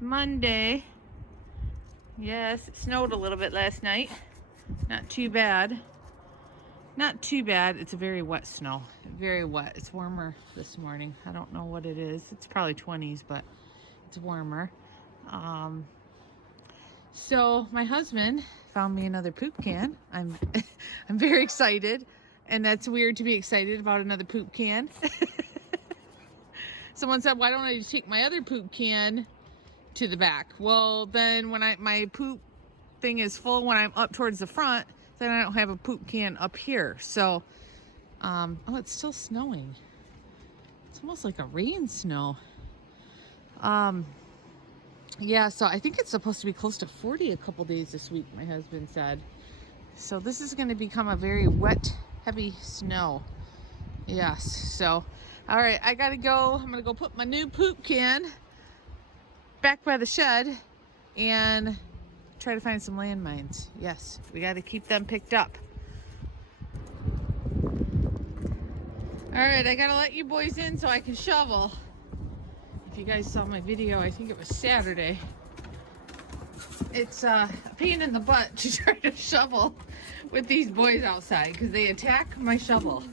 Monday. Yes, it snowed a little bit last night. Not too bad. Not too bad. It's a very wet snow. Very wet. It's warmer this morning. I don't know what it is. It's probably 20s, but it's warmer. So my husband found me another poop can. I'm very excited, and that's weird to be excited about another poop can. Someone said, why don't I just take my other poop can to the back? Well, then when my poop thing is full when I'm up towards the front, then I don't have a poop can up here. So, oh, it's still snowing. It's almost like a rain snow. Yeah, so I think it's supposed to be close to 40 a couple days this week, my husband said. So this is going to become a very wet, heavy snow. Yes, so, all right, I got to go. I'm going to go put my new poop can back by the shed and try to find some landmines. Yes, we got to keep them picked up. All right, I got to let you boys in so I can shovel. If you guys saw my video, I think it was Saturday. It's a pain in the butt to try to shovel with these boys outside because they attack my shovel.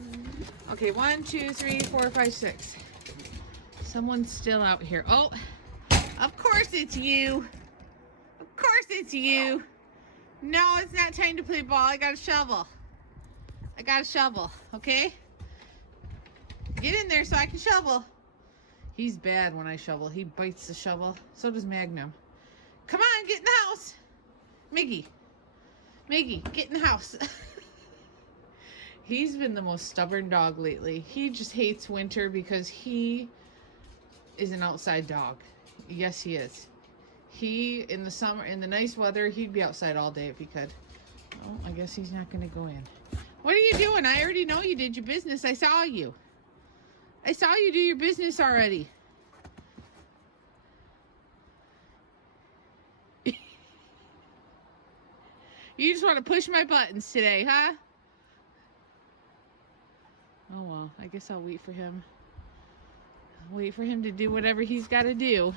Okay, 1, 2, 3, 4, 5, 6. Someone's still out here. Oh, of course it's you. Of course it's you. No, it's not time to play ball. I got a shovel. I got a shovel, okay? Get in there so I can shovel. He's bad when I shovel. He bites the shovel. So does Magnum. Come on, get in the house. Miggy. Miggy, get in the house. He's been the most stubborn dog lately. He just hates winter because he is an outside dog. Yes, he is. He, in the summer, in the nice weather, he'd be outside all day if he could. Oh, I guess he's not going to go in. What are you doing? I already know you did your business. I saw you. I saw you do your business already. You just want to push my buttons today, huh? Oh, well, I guess I'll wait for him. I'll wait for him to do whatever he's got to do.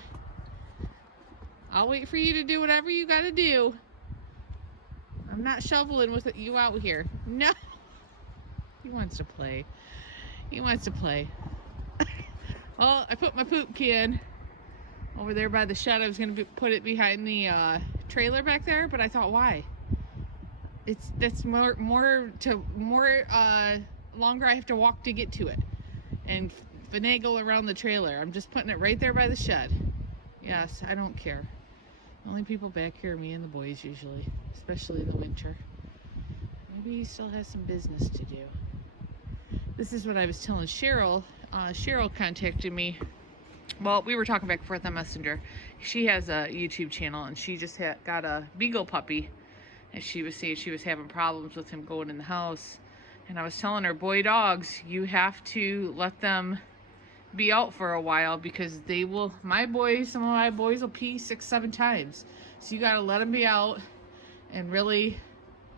I'll wait for you to do whatever you got to do. I'm not shoveling with you out here. No. He wants to play. He wants to play. Well, I put my poop can over there by the shed. I was going to put it behind the trailer back there, but I thought, why? That's more longer I have to walk to get to it and finagle around the trailer. I'm just putting it right there by the shed. Yes, I don't care. The only people back here are me and the boys usually, especially in the winter. Maybe he still has some business to do. This is what I was telling Cheryl. Cheryl contacted me. Well, we were talking back and forth on Messenger. She has a YouTube channel, and she just got a beagle puppy. And she was saying she was having problems with him going in the house. And I was telling her, boy dogs, you have to let them be out for a while because they will, some of my boys will pee 6, 7 times. So you got to let them be out and really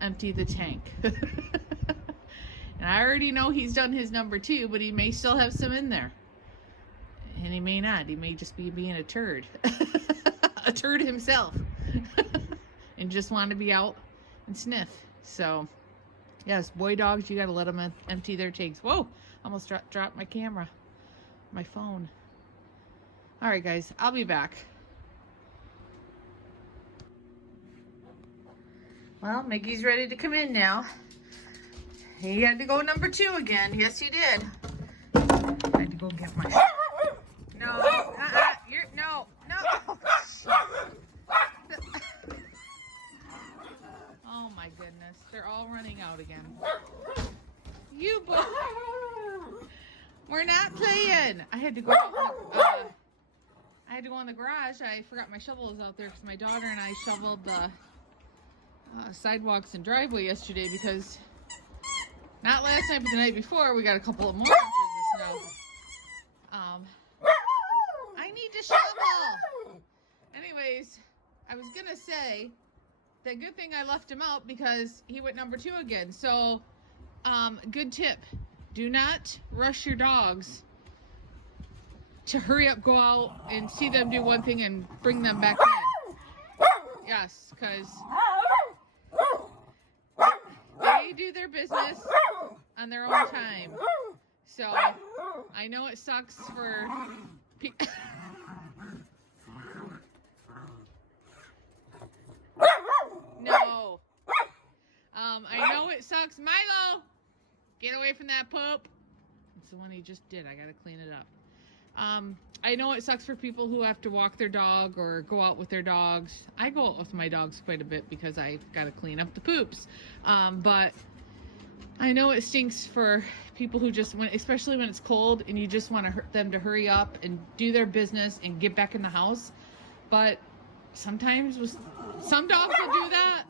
empty the tank. And I already know he's done his number 2, but he may still have some in there. And he may not. He may just be being a turd. A turd himself. And just want to be out and sniff. So, yes, boy dogs, you got to let them empty their tanks. Whoa, almost dropped my camera. My phone. All right, guys, I'll be back. Well, Miggy's ready to come in now. He had to go number 2 again. Yes, he did. I had to go get my... No, no. Oh my goodness, they're all running out again. You boy, we're not playing. I had to go. I had to go in the garage. I forgot my shovel was out there because my daughter and I shoveled the sidewalks and driveway yesterday because. Not last night, but the night before, we got a couple of more inches of snow. I need to shovel. Anyways, I was going to say, the good thing I left him out because he went number 2 again. So, good tip. Do not rush your dogs to hurry up, go out and see them do one thing and bring them back in. Yes, because they do their business on their own time. So I know it sucks for people. No. I know it sucks. Milo, get away from that poop. That's the one he just did. I gotta clean it up. I know it sucks for people who have to walk their dog or go out with their dogs. I go out with my dogs quite a bit because I've got to clean up the poops. But I know it stinks for people who just, especially when it's cold and you just want them to hurry up and do their business and get back in the house. But sometimes some dogs will do that.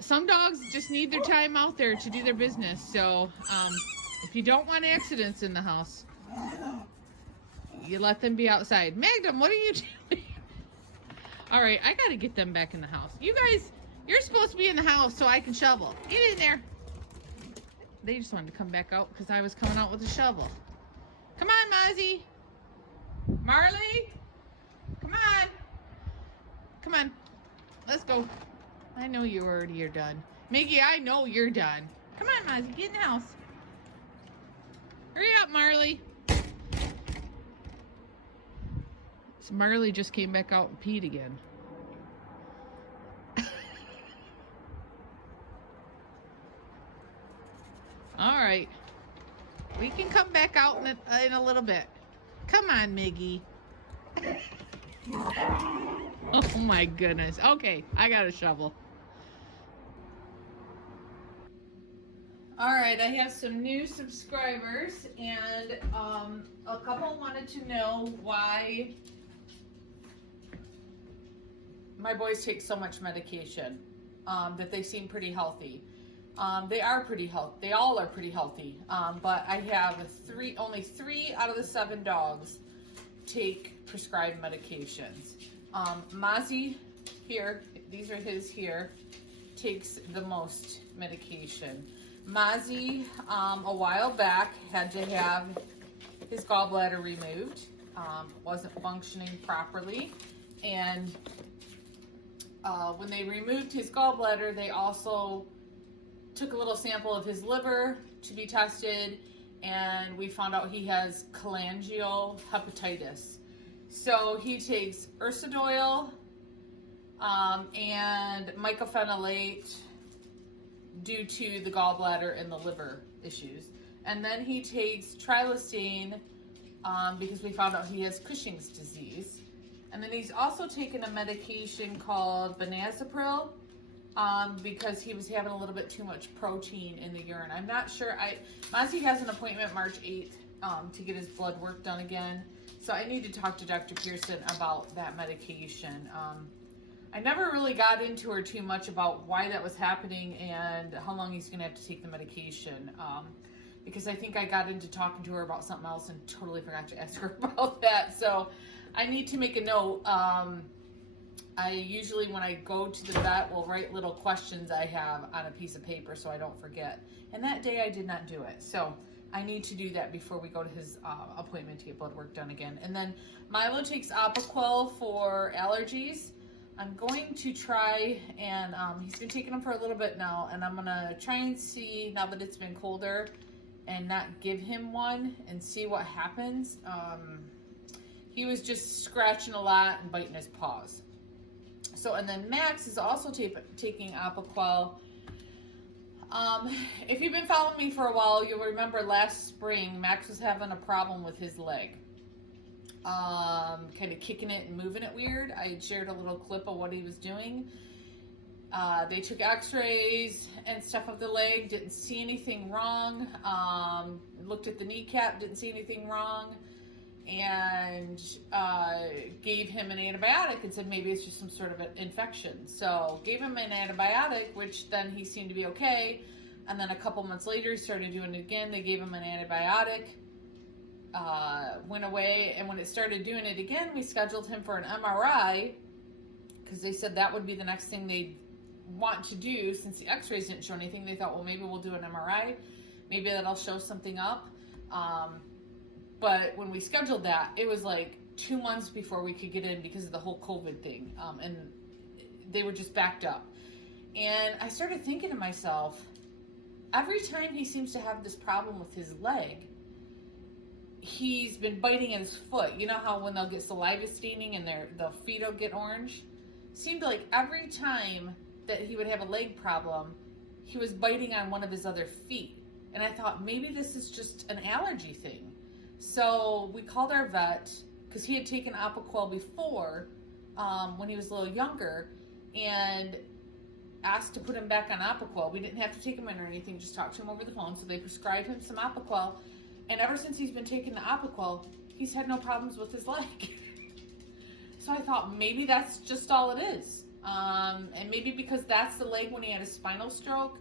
Some dogs just need their time out there to do their business. So if you don't want accidents in the house, you let them be outside. Magnum, what are you doing? All right, I got to get them back in the house. You guys, you're supposed to be in the house so I can shovel. Get in there. They just wanted to come back out because I was coming out with a shovel. Come on, Mozzie. Marley. Come on. Come on. Let's go. I know you already are done. Miggy, I know you're done. Come on, Mozzie, get in the house. Hurry up, Marley. So Marley just came back out and peed again. All right. We can come back out in a little bit. Come on, Miggy. Oh my goodness. Okay, I got a shovel. All right, I have some new subscribers, and a couple wanted to know why my boys take so much medication, that they seem pretty healthy. They are pretty healthy. They all are pretty healthy. But I have only 3 out of the 7 dogs take prescribed medications. Mozzie here, these are his here, takes the most medication. Mozzie, a while back, had to have his gallbladder removed. Wasn't functioning properly. And when they removed his gallbladder, they also took a little sample of his liver to be tested, and we found out he has cholangiohepatitis. So he takes ursodeoil and mycophenolate due to the gallbladder and the liver issues. And then he takes trilostane because we found out he has Cushing's disease. And then he's also taken a medication called benazepril because he was having a little bit too much protein in the urine. I'm not sure. Mozzie has an appointment March 8th to get his blood work done again. So I need to talk to Dr. Pearson about that medication. I never really got into her too much about why that was happening and how long he's going to have to take the medication. Because I think I got into talking to her about something else and totally forgot to ask her about that. So I need to make a note. I usually, when I go to the vet, will write little questions I have on a piece of paper so I don't forget. And that day I did not do it. So I need to do that before we go to his appointment to get blood work done again. And then Milo takes Apoquel for allergies. I'm going to try, and he's been taking them for a little bit now, and I'm going to try and see, now that it's been colder, and not give him one and see what happens. He was just scratching a lot and biting his paws. So, and then Max is also taking Apoquel. If you've been following me for a while, you'll remember last spring, Max was having a problem with his leg. Kind of kicking it and moving it weird. I shared a little clip of what he was doing. They took x-rays and stuff of the leg, didn't see anything wrong. Looked at the kneecap, didn't see anything wrong. And gave him an antibiotic and said maybe it's just some sort of an infection. So gave him an antibiotic, which then he seemed to be okay. And then a couple months later, he started doing it again. They gave him an antibiotic, went away. And when it started doing it again, we scheduled him for an MRI because they said that would be the next thing they'd want to do. Since the x-rays didn't show anything, they thought, well, maybe we'll do an MRI. Maybe that'll show something up. But when we scheduled that, it was like 2 months before we could get in because of the whole COVID thing. And they were just backed up. And I started thinking to myself, every time he seems to have this problem with his leg, he's been biting at his foot. You know how when they'll get saliva staining and the feet will get orange? Seemed like every time that he would have a leg problem, he was biting on one of his other feet. And I thought, maybe this is just an allergy thing. So we called our vet, because he had taken Apoquel before, when he was a little younger, and asked to put him back on Apoquel. We didn't have to take him in or anything, just talk to him over the phone. So they prescribed him some Apoquel, and ever since he's been taking the Apoquel, he's had no problems with his leg. So I thought maybe that's just all it is. And maybe because that's the leg when he had a spinal stroke,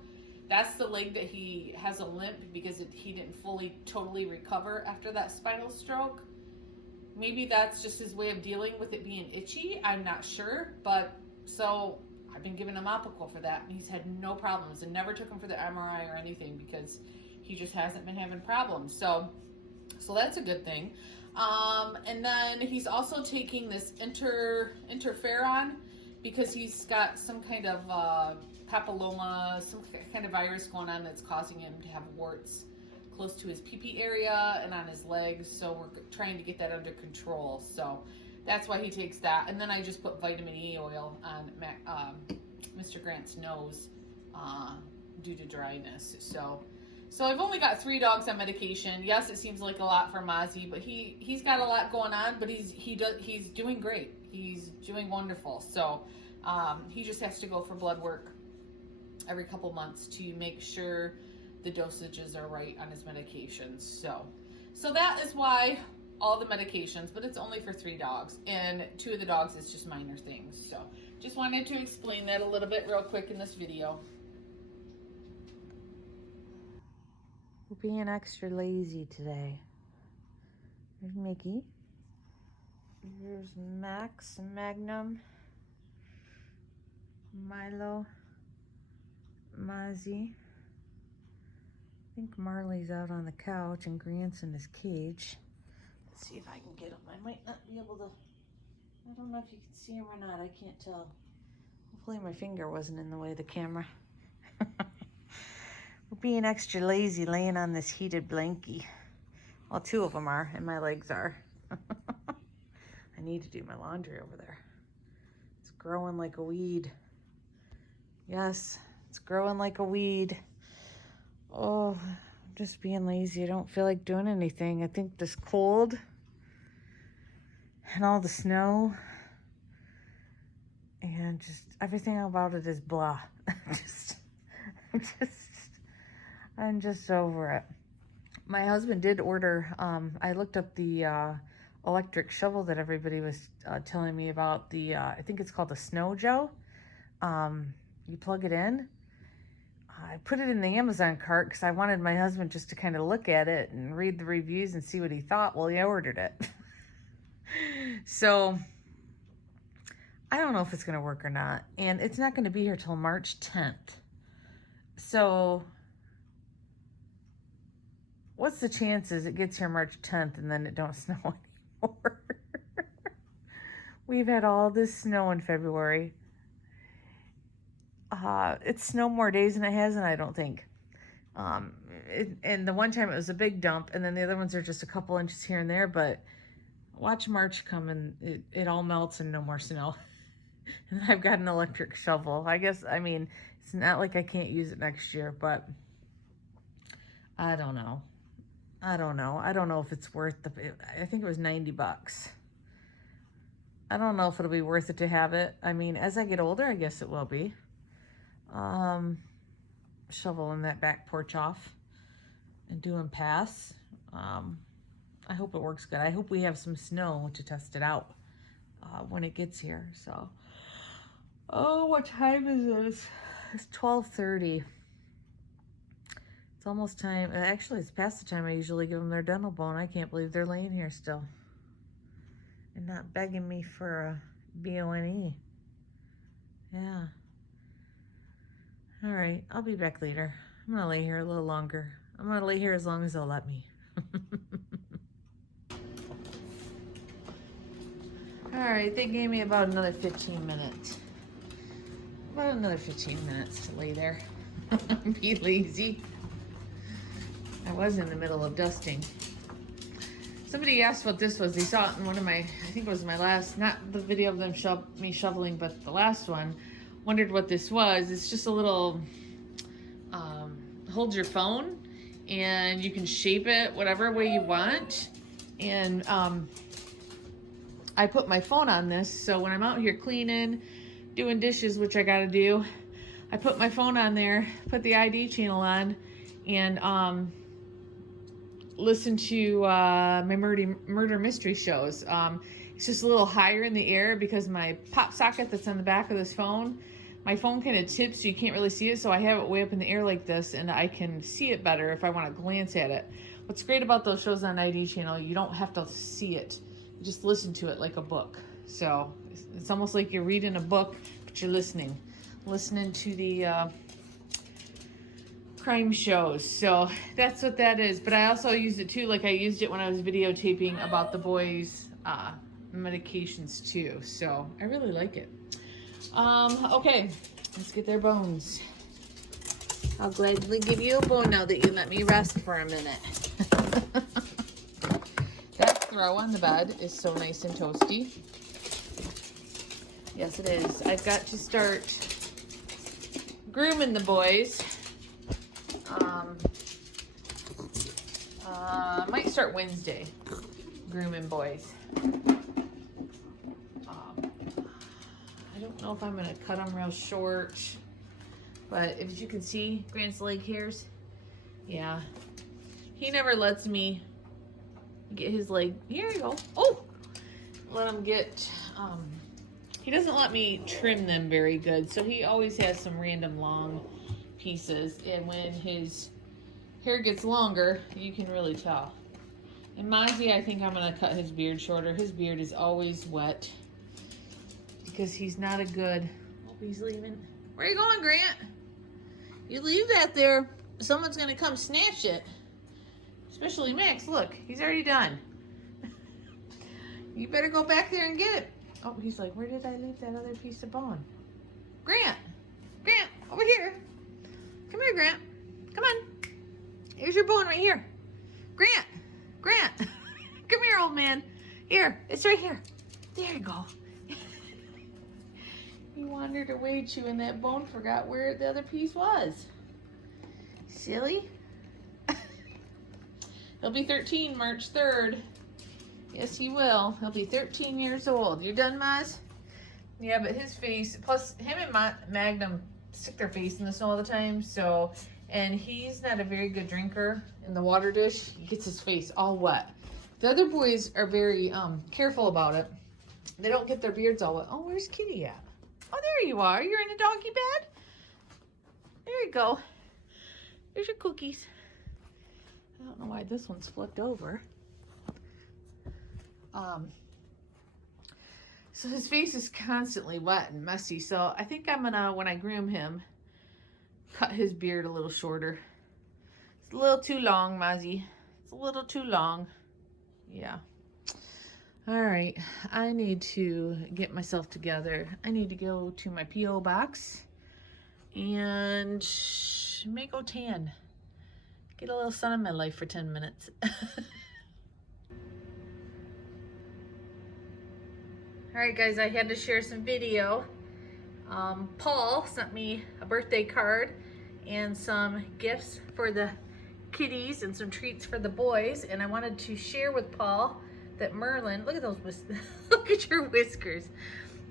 that's the leg that he has a limp because he didn't fully, totally recover after that spinal stroke. Maybe that's just his way of dealing with it being itchy. I'm not sure. But so I've been giving him Apoquel for that, and he's had no problems, and never took him for the MRI or anything because he just hasn't been having problems. So that's a good thing. And then he's also taking this interferon because he's got some kind of papilloma, some kind of virus going on that's causing him to have warts close to his pee-pee area and on his legs. So we're trying to get that under control. So that's why he takes that. And then I just put vitamin E oil on Mr. Grant's nose due to dryness. So I've only got 3 dogs on medication. Yes, it seems like a lot for Mozzie, but he's got a lot going on, but he's doing great. He's doing wonderful. So he just has to go for blood work every couple months to make sure the dosages are right on his medications. So that is why all the medications, but it's only for 3 dogs, and 2 of the dogs is just minor things. So just wanted to explain that a little bit real quick in this video. We're being extra lazy today. There's Miggy. Here's Max, Magnum, Milo, Mozzie. I think Marley's out on the couch and Grant's in his cage. Let's see if I can get him. I might not be able to. I don't know if you can see him or not. I can't tell. Hopefully my finger wasn't in the way of the camera. We're being extra lazy laying on this heated blankie. Well, 2 of them are, and my legs are. I need to do my laundry over there. It's growing like a weed. Yes, it's growing like a weed. Oh, I'm just being lazy. I don't feel like doing anything. I think this cold and all the snow and just everything about it is blah. I'm just over it. My husband did order, I looked up the electric shovel that everybody was telling me about. I think it's called the Snow Joe. You plug it in. I put it in the Amazon cart because I wanted my husband just to kind of look at it and read the reviews and see what he thought. Well, he ordered it. So I don't know if it's going to work or not. And it's not going to be here till March 10th. So what's the chances it gets here March 10th and then it don't snow anymore? We've had all this snow in February. It's snowed more days than it hasn't, I don't think. And the one time it was a big dump, and then the other ones are just a couple inches here and there, but watch March come and it all melts and no more snow. And I've got an electric shovel. I guess, I mean, it's not like I can't use it next year, but I don't know. I don't know if it's worth I think it was $90. I don't know if it'll be worth it to have it. I mean, as I get older, I guess it will be. Shoveling that back porch off and doing paths. I hope it works good. I hope we have some snow to test it out when it gets here. So, oh, what time is this? It's 12:30. It's almost time. Actually, it's past the time I usually give them their dental bone. I can't believe they're laying here still and not begging me for a BONE. Yeah. All right, I'll be back later. I'm gonna lay here a little longer. I'm gonna lay here as long as they'll let me. Alright, they gave me about another 15 minutes. About another 15 minutes to lay there. Be lazy. I was in the middle of dusting. Somebody asked what this was. They saw it in one of my, I think it was my last, not the video of them me shoveling, but the last one. Wondered what this was. It's just a little, holds your phone, and you can shape it whatever way you want. And I put my phone on this, so when I'm out here cleaning, doing dishes, which I gotta do, I put my phone on there, put the ID channel on, and listen to my murder mystery shows. It's just a little higher in the air because my pop socket that's on the back of this phone, my phone kind of tips so you can't really see it, so I have it way up in the air like this, and I can see it better if I want to glance at it. What's great about those shows on ID channel, you don't have to see it. You just listen to it like a book. So it's almost like you're reading a book, but you're listening to the crime shows. So that's what that is. But I also use it too, like I used it when I was videotaping about the boys' medications too. So I really like it. Okay, let's get their bones. I'll gladly give you a bone now that you let me rest for a minute. That throw on the bed is so nice and toasty. Yes, it is. I've got to start grooming the boys. Might start Wednesday, grooming boys. I don't know if I'm gonna cut them real short, but as you can see, Grant's leg hairs, yeah, he never lets me get his leg, here you go, oh, let him get, he doesn't let me trim them very good, so he always has some random long pieces, and when his hair gets longer, you can really tell. And Mozzie, I think I'm gonna cut his beard shorter. His beard is always wet because he's not a good, oh, he's leaving. Where are you going, Grant? You leave that there, someone's gonna come snatch it. Especially Max, look, he's already done. You better go back there and get it. Oh, he's like, where did I leave that other piece of bone? Grant, over here. Come here, Grant, come on. Here's your bone right here. Grant, come here, old man. Here, it's right here. There you go. He wandered away chewing that bone, forgot where the other piece was. Silly. He'll be 13 March 3rd. Yes, he will. He'll be 13 years old. You done, Maz? Yeah, but his face, plus him and Magnum stick their face in the snow all the time, so, and he's not a very good drinker in the water dish. He gets his face all wet. The other boys are very careful about it. They don't get their beards all wet. Oh, where's Kitty at? Oh, there you are. You're in a doggy bed? There you go. There's your cookies. I don't know why this one's flipped over. So his face is constantly wet and messy. So I think I'm gonna, when I groom him, cut his beard a little shorter. It's a little too long, Mozzie. It's a little too long. Yeah. All right. I need to get myself together. I need to go to my P.O. box and may go tan. Get a little sun in my life for 10 minutes. All right, guys, I had to share some video. Paul sent me a birthday card and some gifts for the kitties and some treats for the boys, and I wanted to share with Paul that Merlin, look at those look at your whiskers.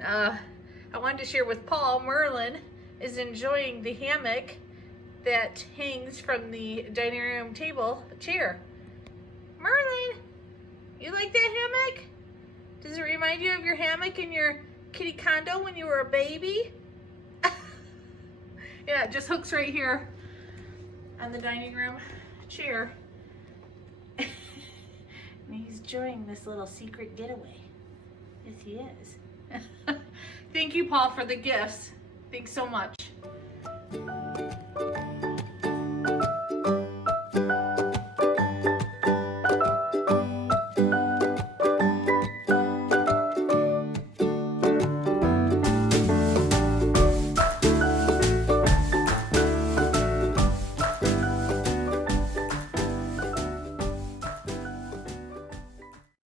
I wanted to share with Paul, Merlin is enjoying the hammock that hangs from the dining room table chair. Merlin, you like that hammock? Does it remind you of your hammock in your kitty condo when you were a baby? Yeah, it just hooks right here on the dining room chair. And he's enjoying this little secret getaway. Yes, he is. Thank you, Paul, for the gifts. Thanks so much.